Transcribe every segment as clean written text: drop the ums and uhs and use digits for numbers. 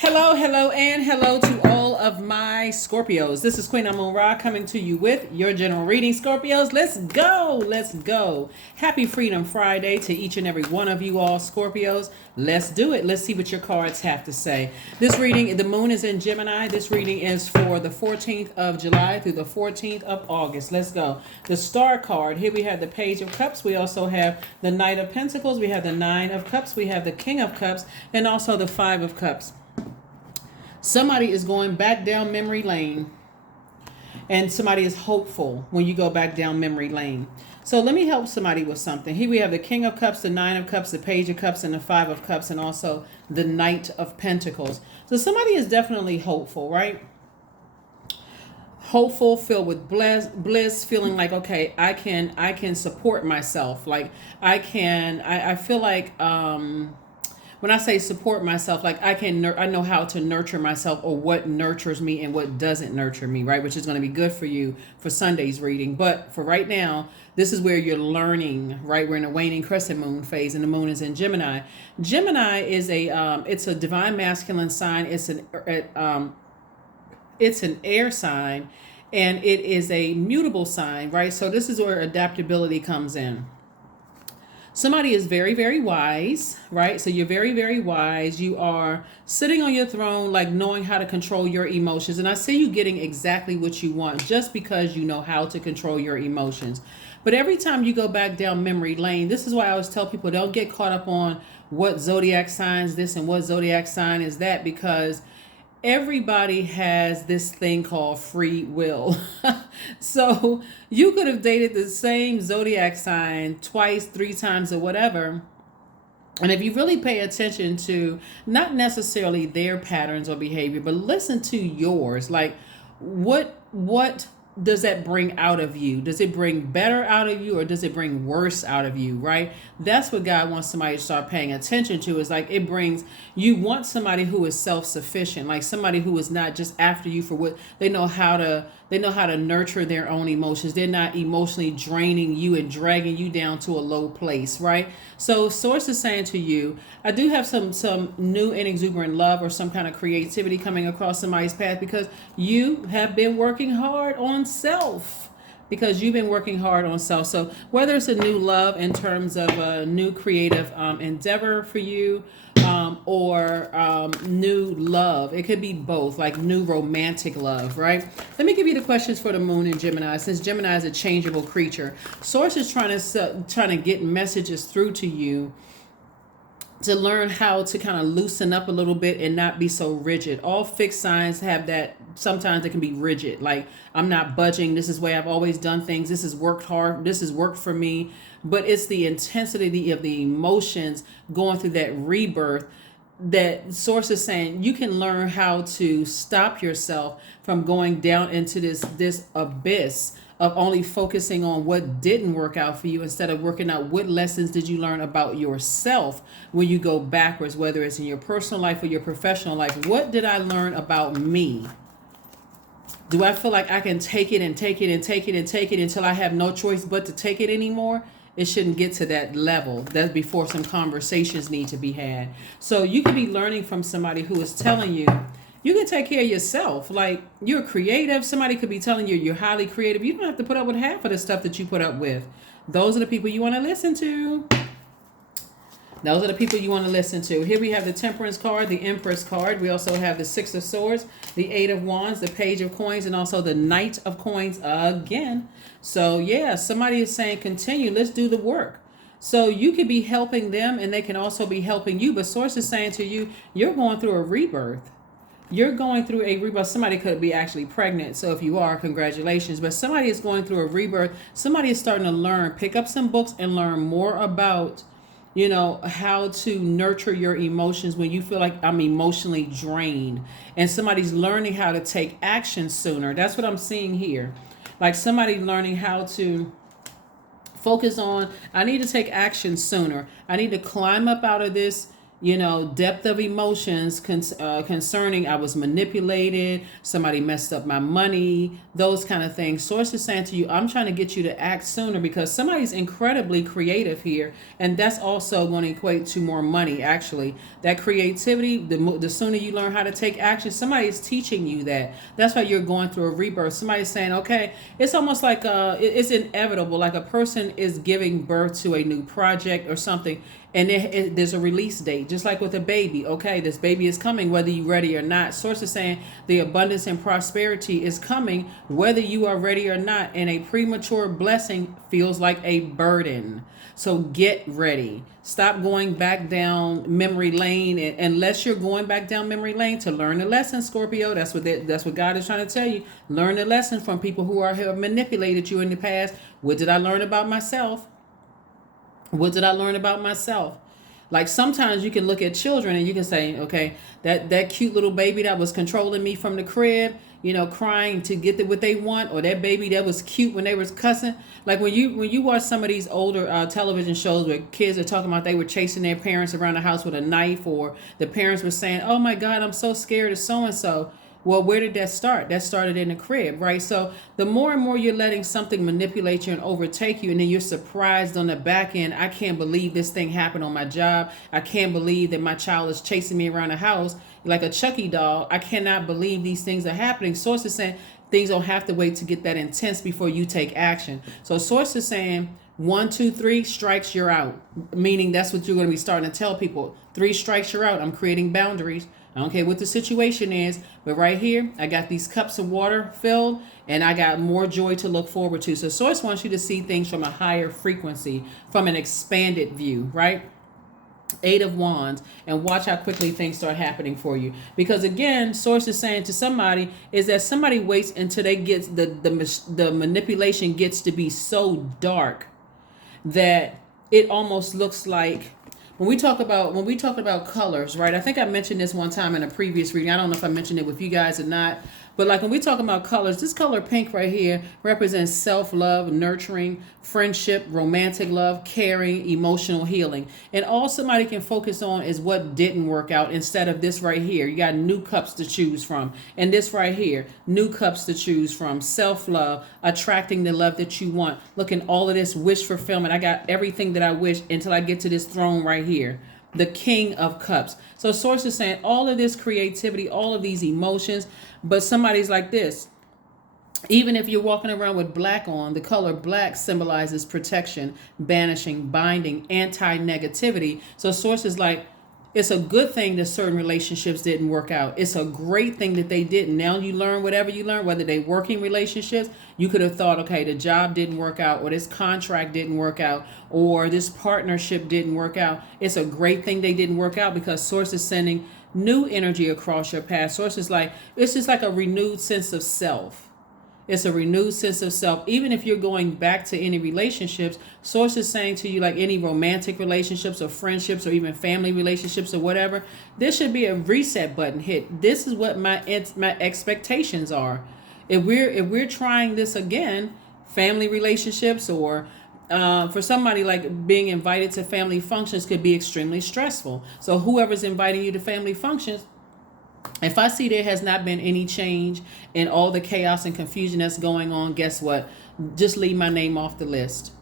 Hello, hello, and hello to all of my Scorpios. This is Queen Amun Ra coming to you with your general reading, Scorpios. Let's go, let's go. Happy Freedom Friday to each and every one of you all, Scorpios. Let's do it. Let's see what your cards have to say. This reading, the moon is in Gemini. This reading is for the 14th of July through the 14th of August. Let's go. The star card. Here we have the Page of Cups. We also have the Knight of Pentacles. We have the Nine of Cups. We have the King of Cups and also the Five of Cups. Somebody is going back down memory lane, and somebody is hopeful when you go back down memory lane. So let me help somebody with something. Here we have the King of Cups, the Nine of Cups, the Page of Cups, and the Five of Cups, and also the Knight of Pentacles. So somebody is definitely hopeful, right? Hopeful, filled with bliss, feeling like, okay, I can support myself. Like I feel like, when I say support myself, like I know how to nurture myself, or what nurtures me and what doesn't nurture me, right? Which is going to be good for you for Sunday's reading. But for right now, this is where you're learning, right? We're in a waning crescent moon phase, and the moon is in Gemini. Gemini is it's a divine masculine sign. It's an air sign, and it is a mutable sign, right? So this is where adaptability comes in. Somebody is very, very wise, right? So you're very, very wise. You are sitting on your throne, like knowing how to control your emotions. And I see you getting exactly what you want just because you know how to control your emotions. But every time you go back down memory lane, this is why I always tell people, don't get caught up on what zodiac signs this and what zodiac sign is that, because everybody has this thing called free will. So you could have dated the same zodiac sign twice, three times, or whatever. And if you really pay attention to not necessarily their patterns or behavior, but listen to yours, like what does that bring out of you? Does it bring better out of you, or does it bring worse out of you, right? That's what God wants somebody to start paying attention to, is like you want somebody who is self-sufficient, like somebody who is not just after you for what they know how to nurture their own emotions. They're not emotionally draining you and dragging you down to a low place, right? So Source is saying to you, I do have some new and exuberant love or some kind of creativity coming across somebody's path, because you have been working hard on self. So whether it's a new love in terms of a new creative endeavor for you, or new love, it could be both, like new romantic love, right? Let me give you the questions for the moon in Gemini, since Gemini is a changeable creature. Source is trying to get messages through to you to learn how to kind of loosen up a little bit and not be so rigid. All fixed signs have that. Sometimes it can be rigid, like I'm not budging, this is the way I've always done things, this has worked hard, this has worked for me. But it's the intensity of the emotions going through that rebirth that Source is saying you can learn how to stop yourself from going down into this abyss of only focusing on what didn't work out for you, instead of working out what lessons did you learn about yourself when you go backwards, whether it's in your personal life or your professional life. What did I learn about me? Do I feel like I can take it and take it and take it and take it until I have no choice but to take it anymore? It shouldn't get to that level. That's before some conversations need to be had. So you could be learning from somebody who is telling you, you can take care of yourself. Like, you're creative. Somebody could be telling you you're highly creative. You don't have to put up with half of the stuff that you put up with. Those are the people you want to listen to. Those are the people you want to listen to. Here we have the Temperance card, the Empress card. We also have the Six of Swords, the Eight of Wands, the Page of Coins, and also the Knight of Coins again. So yeah, somebody is saying continue. Let's do the work. So you could be helping them, and they can also be helping you. But Source is saying to you, you're going through a rebirth. You're going through a rebirth. Somebody could be actually pregnant. So if you are, congratulations. But somebody is going through a rebirth. Somebody is starting to learn, pick up some books and learn more about, how to nurture your emotions when you feel like I'm emotionally drained. And somebody's learning how to take action sooner. That's what I'm seeing here. Like somebody learning how to focus on, I need to take action sooner. I need to climb up out of this Depth of emotions concerning I was manipulated, somebody messed up my money, those kind of things. Source is saying to you, I'm trying to get you to act sooner because somebody's incredibly creative here. And that's also going to equate to more money, actually. That creativity, the sooner you learn how to take action, somebody's teaching you that. That's why you're going through a rebirth. Somebody's saying, okay, it's almost like it's inevitable. Like a person is giving birth to a new project or something. And there's a release date, just like with a baby. Okay, this baby is coming, whether you're ready or not. Source is saying the abundance and prosperity is coming, whether you are ready or not. And a premature blessing feels like a burden. So get ready. Stop going back down memory lane, unless you're going back down memory lane to learn the lesson, Scorpio. That's what God is trying to tell you. Learn the lesson from people who have manipulated you in the past. What did I learn about myself? What did I learn about myself? Like sometimes you can look at children and you can say, okay, that cute little baby that was controlling me from the crib, crying to get what they want, or that baby that was cute when they was cussing. Like when you watch some of these older television shows where kids are talking about they were chasing their parents around the house with a knife, or the parents were saying, oh my God, I'm so scared of so-and-so. Well, where did that start? That started in the crib, right? So the more and more you're letting something manipulate you and overtake you, and then you're surprised on the back end, I can't believe this thing happened on my job. I can't believe that my child is chasing me around the house like a Chucky doll. I cannot believe these things are happening. Source is saying things don't have to wait to get that intense before you take action. So Source is saying 1, 2, 3 strikes, you're out. Meaning that's what you're going to be starting to tell people. 3 strikes, you're out. I'm creating boundaries. I don't care what the situation is, but right here, I got these cups of water filled, and I got more joy to look forward to. So Source wants you to see things from a higher frequency, from an expanded view, right? 8 of Wands, and watch how quickly things start happening for you. Because again, Source is saying to somebody is that somebody waits until they get the manipulation gets to be so dark that it almost looks like. When we talk about colors, right? I think I mentioned this one time in a previous reading. I don't know if I mentioned it with you guys or not. But like when we talk about colors, this color pink right here represents self-love, nurturing, friendship, romantic love, caring, emotional healing. And all somebody can focus on is what didn't work out instead of this right here. You got new cups to choose from. And this right here, new cups to choose from. Self-love, attracting the love that you want. Look at all of this wish fulfillment. I got everything that I wish until I get to this throne right here. The King of Cups. So Source is saying all of this creativity, all of these emotions, but somebody's like this. Even if you're walking around with black on, the color black symbolizes protection, banishing, binding, anti-negativity. So Source is like, it's a good thing that certain relationships didn't work out. It's a great thing that they didn't. Now you learn whatever you learn, whether they working relationships. You could have thought, okay, the job didn't work out, or this contract didn't work out, or this partnership didn't work out. It's a great thing they didn't work out because Source is sending new energy across your path. Source is like, it's just like a renewed sense of self. It's a renewed sense of self. Even if you're going back to any relationships, Source is saying to you, like any romantic relationships or friendships or even family relationships or whatever, there should be a reset button hit. This is what my expectations are. If we're trying this again, family relationships or for somebody like being invited to family functions could be extremely stressful. So whoever's inviting you to family functions, if I see there has not been any change in all the chaos and confusion that's going on, guess what? Just leave my name off the list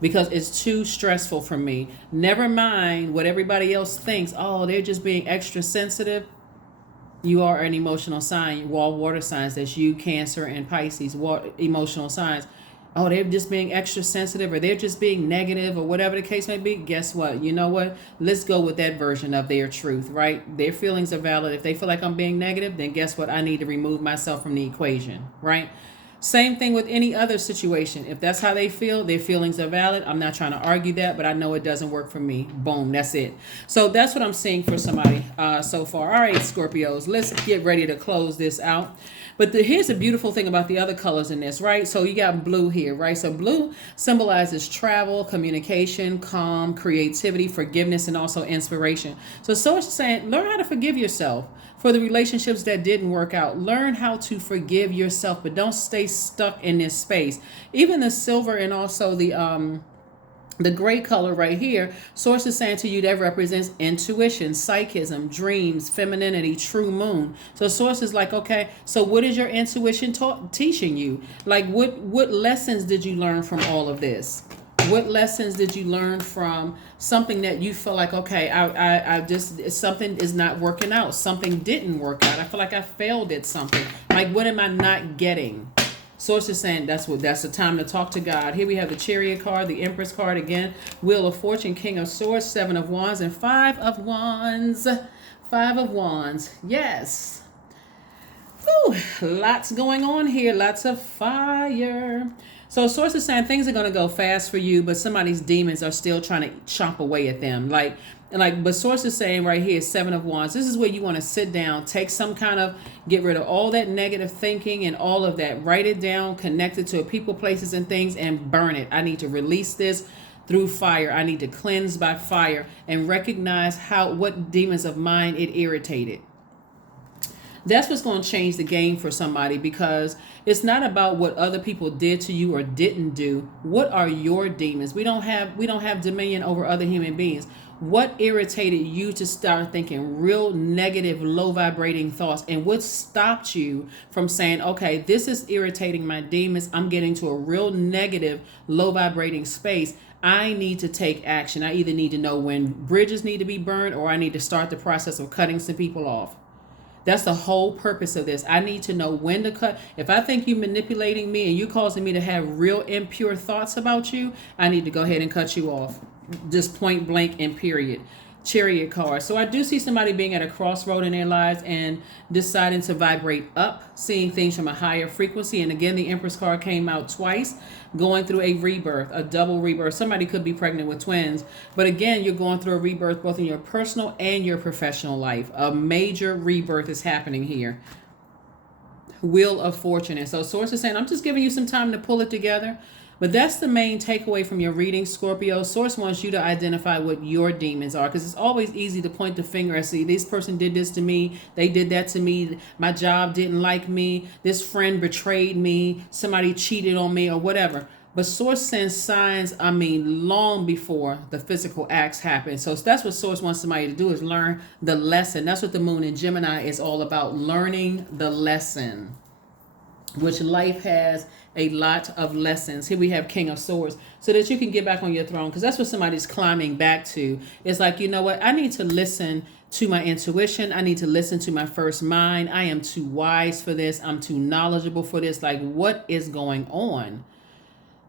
because it's too stressful for me. Never mind what everybody else thinks. Oh, they're just being extra sensitive. You are an emotional sign. You all water signs. That's you, Cancer, and Pisces. Emotional signs. Oh, they're just being extra sensitive, or they're just being negative, or whatever the case may be. Guess what? You know what? Let's go with that version of their truth, right? Their feelings are valid. If they feel like I'm being negative, then guess what? I need to remove myself from the equation, right? Same thing with any other situation. If that's how they feel, their feelings are valid. I'm not trying to argue that, but I know it doesn't work for me. Boom, that's it. So that's what I'm seeing for somebody so far. All right, Scorpios, let's get ready to close this out. But here's the beautiful thing about the other colors in this, right? So you got blue here, right? So blue symbolizes travel, communication, calm, creativity, forgiveness, and also inspiration. So Source is saying, learn how to forgive yourself for the relationships that didn't work out. Learn how to forgive yourself, but don't stay stuck in this space. Even the silver and also the The gray color right here, source is saying to you that represents intuition, psychism, dreams, femininity, true moon. So source is like, okay, so what is your intuition teaching you? Like what lessons did you learn from all of this? What lessons did you learn from something that you feel like, okay, I just, something is not working out. Something didn't work out. I feel like I failed at something. Like, what am I not getting? Source is saying that's the time to talk to God. Here we have the Chariot card, the Empress card again, Wheel of Fortune, King of Swords, Seven of Wands, and Five of Wands. Five of Wands. Yes. Whew, lots going on here. Lots of fire. So source is saying things are going to go fast for you, but somebody's demons are still trying to chomp away at them. But source is saying right here, Seven of Wands. This is where you want to sit down, take some kind of, get rid of all that negative thinking and all of that. Write it down, connect it to people, places, and things, and burn it. I need to release this through fire. I need to cleanse by fire and recognize what demons of mine it irritated. That's what's going to change the game for somebody, because it's not about what other people did to you or didn't do. What are your demons? We don't have dominion over other human beings. What irritated you to start thinking real negative, low vibrating thoughts? And what stopped you from saying, okay, this is irritating my demons. I'm getting to a real negative, low vibrating space. I need to take action. I either need to know when bridges need to be burned, or I need to start the process of cutting some people off. That's the whole purpose of this. I need to know when to cut. If I think you're manipulating me and you're causing me to have real impure thoughts about you, I need to go ahead and cut you off. Just point blank and period. Chariot card. So I do see somebody being at a crossroad in their lives and deciding to vibrate up, seeing things from a higher frequency. And again, the Empress card came out twice, going through a rebirth, a double rebirth. Somebody could be pregnant with twins. But again, you're going through a rebirth both in your personal and your professional life. A major rebirth is happening here. Wheel of Fortune. And so source is saying, I'm just giving you some time to pull it together. But that's the main takeaway from your reading, Scorpio. Source wants you to identify what your demons are, because it's always easy to point the finger and see, this person did this to me, they did that to me, my job didn't like me, this friend betrayed me, somebody cheated on me, or whatever. But source sends signs, long before the physical acts happen. So that's what source wants somebody to do, is learn the lesson. That's what the moon in Gemini is all about, learning the lesson, which life has a lot of lessons. Here we have King of Swords, so that you can get back on your throne, because that's what somebody's climbing back to. It's like, you know what? I need to listen to my intuition. I need to listen to my first mind. I am too wise for this. I'm too knowledgeable for this. Like, what is going on?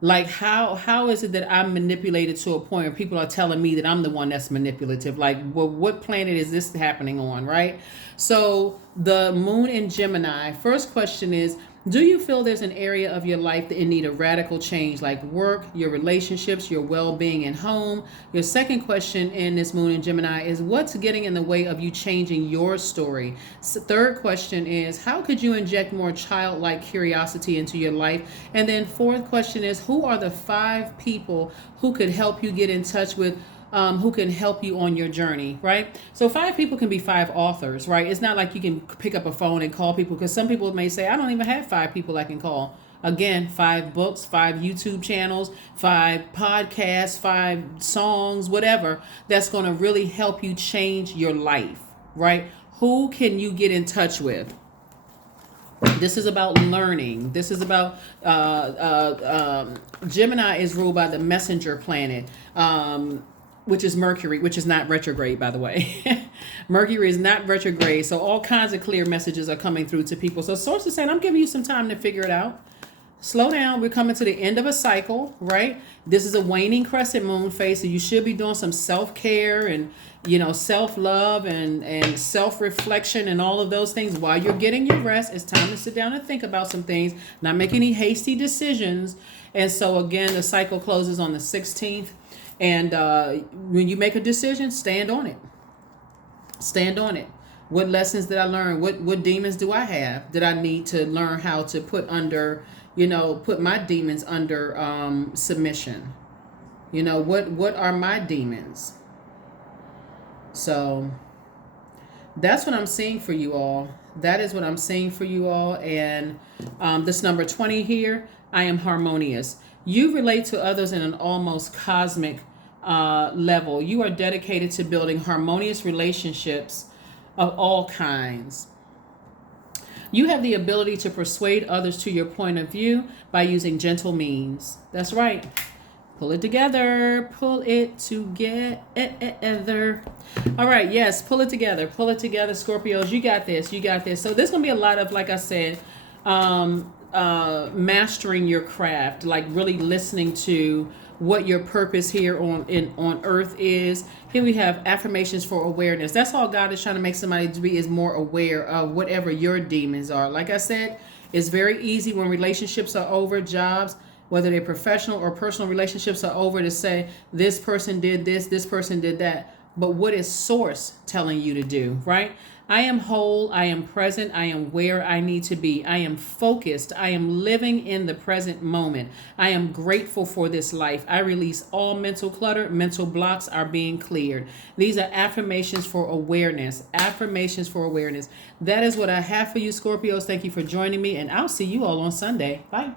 Like, how is it that I'm manipulated to a point where people are telling me that I'm the one that's manipulative? Like, well, what planet is this happening on, right? So the moon in Gemini, first question is, do you feel there's an area of your life that in need of radical change, like work, your relationships, your well-being and home? Your second question in this moon in Gemini is, what's getting in the way of you changing your story? Third question is, how could you inject more childlike curiosity into your life? And then fourth question is, who are the 5 people who could help you get in touch with, who can help you on your journey, right? So 5 people can be 5 authors, right? It's not like you can pick up a phone and call people, because some people may say, I don't even have 5 people I can call. Again, 5 books, 5 YouTube channels, 5 podcasts, 5 songs, whatever, that's going to really help you change your life, right? Who can you get in touch with? This is about learning. This is about Gemini is ruled by the messenger planet, which is Mercury, which is not retrograde, by the way. Mercury is not retrograde. So all kinds of clear messages are coming through to people. So source is saying, I'm giving you some time to figure it out. Slow down. We're coming to the end of a cycle, right? This is a waning crescent moon phase. So you should be doing some self-care and, self-love and self-reflection and all of those things while you're getting your rest. It's time to sit down and think about some things, not make any hasty decisions. And so again, the cycle closes on the 16th. And when you make a decision, stand on it. Stand on it. What lessons did I learn? What demons do I have that I need to learn how to put under, put my demons under submission? What are my demons? So that's what I'm seeing for you all. That is what I'm seeing for you all. And this number 20 here, I am harmonious. You relate to others in an almost cosmic level. You are dedicated to building harmonious relationships of all kinds. You have the ability to persuade others to your point of view by using gentle means. That's right. Pull it together. Pull it together. All right. Yes. Pull it together. Pull it together, Scorpios. You got this. You got this. So there's going to be a lot of, like I said, mastering your craft, like really listening to what your purpose here on earth is. Here we have affirmations for awareness. That's all God is trying to make somebody to be, is more aware of whatever your demons are. Like I said, it's very easy when relationships are over, jobs, whether they're professional or personal relationships are over, to say this person did this person did that. But what is source telling you to do, right? I am whole, I am present, I am where I need to be. I am focused, I am living in the present moment. I am grateful for this life. I release all mental clutter, mental blocks are being cleared. These are affirmations for awareness. Affirmations for awareness. That is what I have for you, Scorpios. Thank you for joining me, and I'll see you all on Sunday. Bye.